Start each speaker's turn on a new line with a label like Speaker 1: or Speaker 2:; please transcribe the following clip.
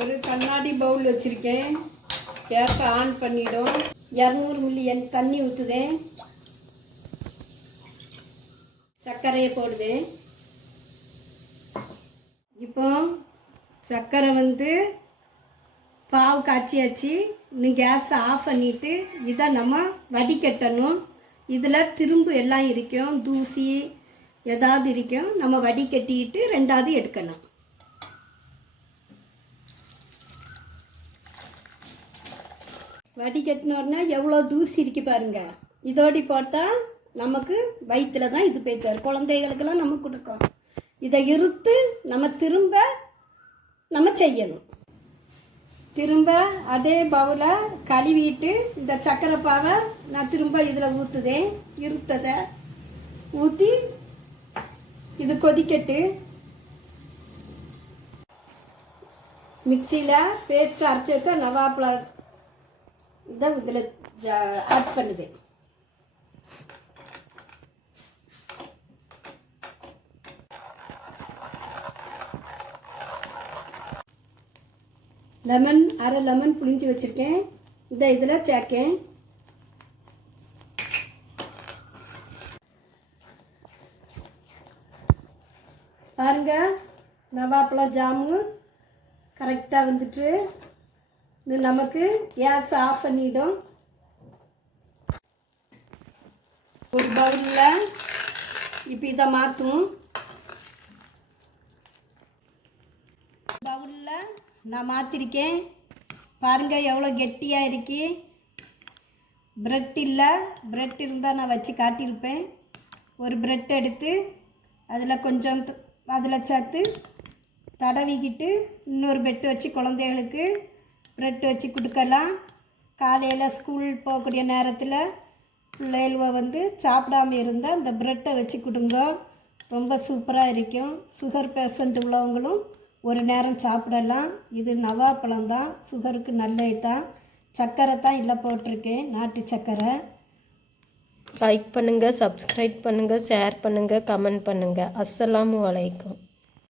Speaker 1: ஒரு கண்ணாடி பவுல் வச்சுருக்கேன். கேஸை ஆன் பண்ணிடும். இரநூறு மில்லியன் தண்ணி ஊற்றுதேன் சர்க்கரையை போடுதேன் இப்போ சர்க்கரை வந்து பாவு காய்ச்சியாச்சு. இன்னும் கேஸை ஆஃப் பண்ணிவிட்டு இதை நம்ம வடிகட்டணும். இதில் திரும்பு எல்லாம் இருக்கும். தூசி ஏதாவது இருக்கும். நம்ம வடிகட்டிட்டு ரெண்டாவது எடுக்கலாம். வடிகட்டினோன்னா எவ்வளோ தூசி இருக்கு பாருங்க. இதோடி போட்டால் நமக்கு வயிற்றில் தான் இது பேச்சார் குழந்தைகளுக்கெல்லாம் நம்ம கொடுக்கும். இதை இருத்து நம்ம திரும்ப நம்ம செய்யணும். திரும்ப அதே பவுலை கழுவிட்டு இந்த சக்கரை பாவை நான் திரும்ப இதில் ஊற்றுதேன் இருத்ததை ஊற்றி இது கொதிக்கட்டு. மிக்சியில் பேஸ்ட்டு அரைச்சி வச்சா நவாப்பில் இதை இதில் ஆட் பண்ணுது. லெமன் அரை லெமன் புளிஞ்சு வச்சுருக்கேன். இதை இதில் சேர்க்கேன். பாருங்க நவாப்பழம் ஜாமு கரெக்டாக வந்துட்டு இது நமக்கு கேஸ் ஆஃப் பண்ணிடும். ஒரு பவுலில் இப்போ இதை மாற்றும் பவுலில் நான் மாற்றிருக்கேன் பாருங்கள் எவ்வளோ கெட்டியாக இருக்கு. பிரெட் இல்லை. பிரெட் இருந்தால் நான் வச்சு காட்டியிருப்பேன். ஒரு பிரெட் எடுத்து அதில் கொஞ்சம் அதில் சேர்த்து தடவிக்கிட்டு இன்னொரு பெட்டு வச்சு குழந்தைகளுக்கு ப்ரெட் வச்சு கொடுக்கலாம். காலையில் ஸ்கூல் போகக்கூடிய நேரத்தில் பிள்ளைகளுவ வந்து சாப்பிடாம இருந்தால் இந்த ப்ரெட்டை வச்சு கொடுங்க. ரொம்ப சூப்பராக இருக்கும். சுகர் பேஷண்ட் உள்ளவங்களும் ஒரு நேரம் சாப்பிடலாம். இது நவாப்பழம் தான். சுகருக்கு நல்லது தான். சர்க்கரை தான் இல்லை போட்டிருக்கேன் நாட்டு சர்க்கரை
Speaker 2: லைக் பண்ணுங்கள் சப்ஸ்கிரைப் பண்ணுங்கள் ஷேர் பண்ணுங்கள் கமெண்ட் பண்ணுங்கள் அஸ்ஸலாமு வலைக்கம்